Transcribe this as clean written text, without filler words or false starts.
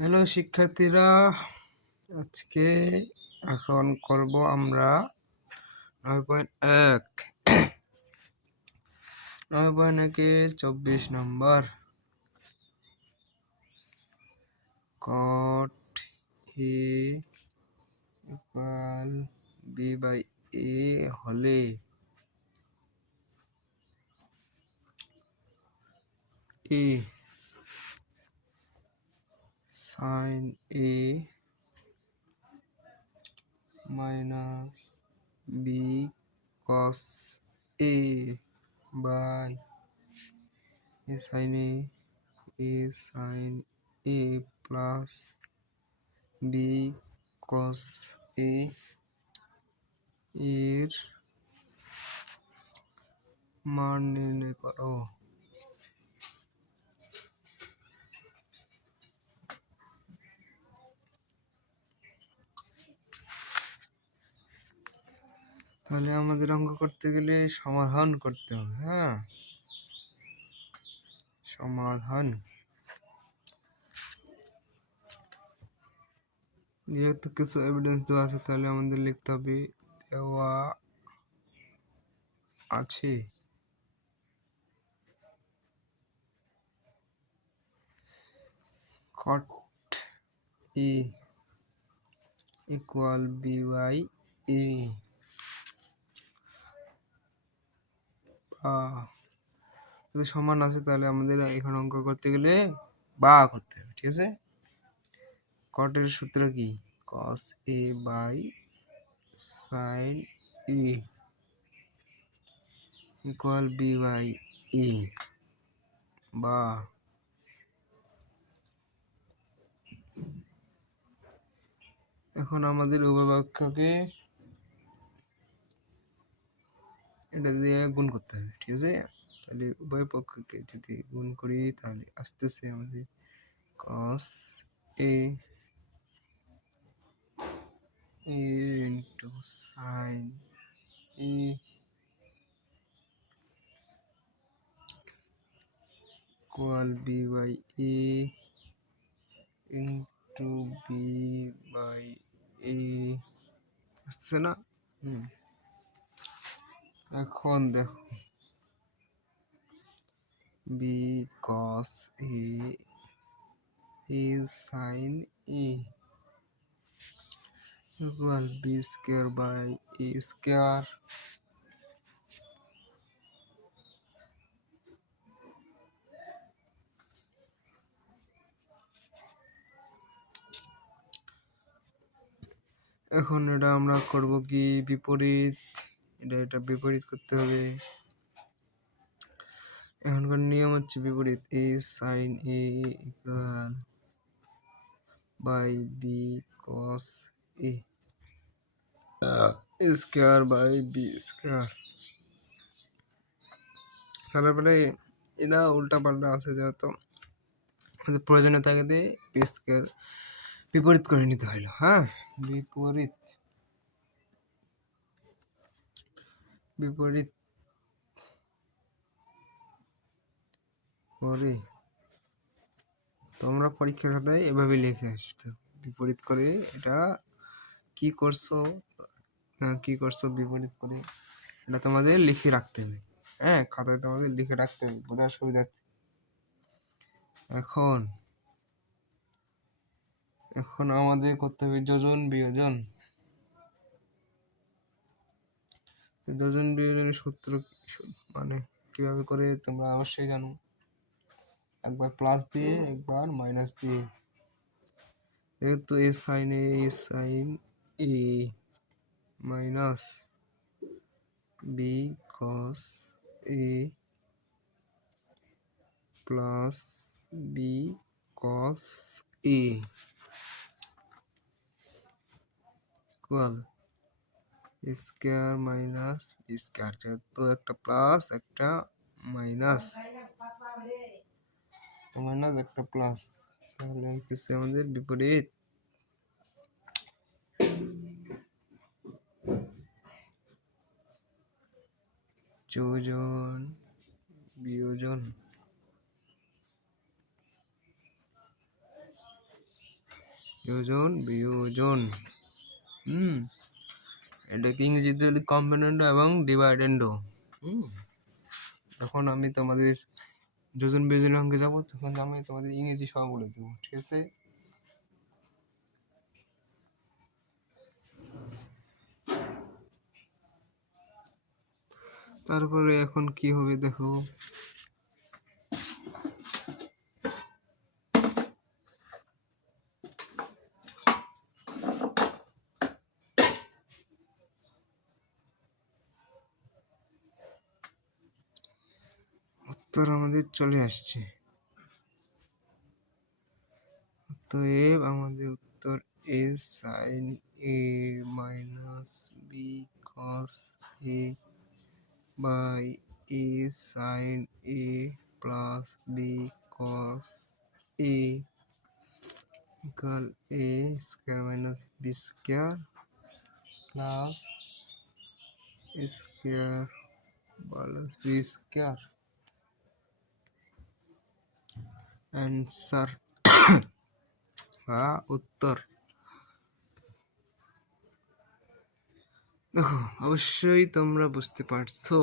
Hello শিক্ষার্থীরা, আজকে এখন করব আমরা 9.1 9.1-এর 24 নম্বর cot a equal b by a হলে a sin a minus b cos a by a sin a plus b cos a এর মান নির্ণয় করো। তাহলে আমাদের অঙ্ক করতে গেলে সমাধান করতে হবে। হ্যাঁ, সমাধান। যেহেতু কিছু এভিডেন্স দেওয়া আছে তাহলে আমাদের লিখতে হবে দেওয়া আছে cot a equal b by a যদি সমান আছে তাহলে আমাদের এখানে অঙ্ক করতে গেলে বা করতে হবে। ঠিক আছে, cot এর সূত্র কি? cos a by sin a equal b by a বা এখন আমাদের উভয় পক্ষকে এটা দিয়ে গুণ করতে হবে। ঠিক আছে, তাহলে উভয় পক্ষকে যদি গুণ করি তাহলে আসতেছে আমাদের cos a into sin a equal b by a into b by a আসতেছে না? এখন দেখো b cos a is sin a equal b square by a square এখন এটা আমরা করব কি বিপরীত, এটা বিপরীত করতে হবে। এখনকার নিয়ম হচ্ছে বিপরীত, a sin a equal by b cos a square by b square। তারপরে এটা উল্টা পাল্টা আছে যেহেতু প্রয়োজনীয় থাকে দিয়ে b স্কয়ার বিপরীত করে নিতে হলো। হ্যাঁ, বিপরীত বিপরীত করে তোমরা পরীক্ষার খাতায় এভাবে লিখে আসতো, বিপরীত করে এটা কি করছো বিপরীত করে এটা তোমাদের লিখে রাখতে হবে। হ্যাঁ, খাতায় তোমাদের লিখে রাখতে হবে বোঝার সুবিধার্থে। এখন এখন আমাদের করতে হবে যোজন বিয়োজন। যোজন বিয়োজনের সূত্র মানে কিভাবে করে তোমরা অবশ্যই জানো, একবার প্লাস দিয়ে একবার মাইনাস দিয়ে। যেহেতু a sin a minus b cos a plus b cos a equal square minus square, যেহেতু একটা প্লাস একটা মাইনাস মাইনাস একটা প্লাস, তাহলে হচ্ছে আমাদের বিপরীত। যোজন বিয়োজন বিয়োজন। এটাকে ইংরেজিতে বলি কম্পোনেন্ট এবং ডিভাইডেন্ডো। যখন আমি তোমাদের যোজন বিয়োজনের অঙ্কে যাবো তখন আমি তোমাদের ইংরেজি সহ বলে দেবো, ঠিক আছে? তারপরে এখন কি হবে দেখো, উত্তর আমাদের চলে আসছে। অতএব আমাদের উত্তর a sin a minus b cos a by a sin a plus b cos a equal a square minus b square plus a square plus b square. Answer বা উত্তর দেখো, অবশ্যই তোমরা বুঝতে পারছো।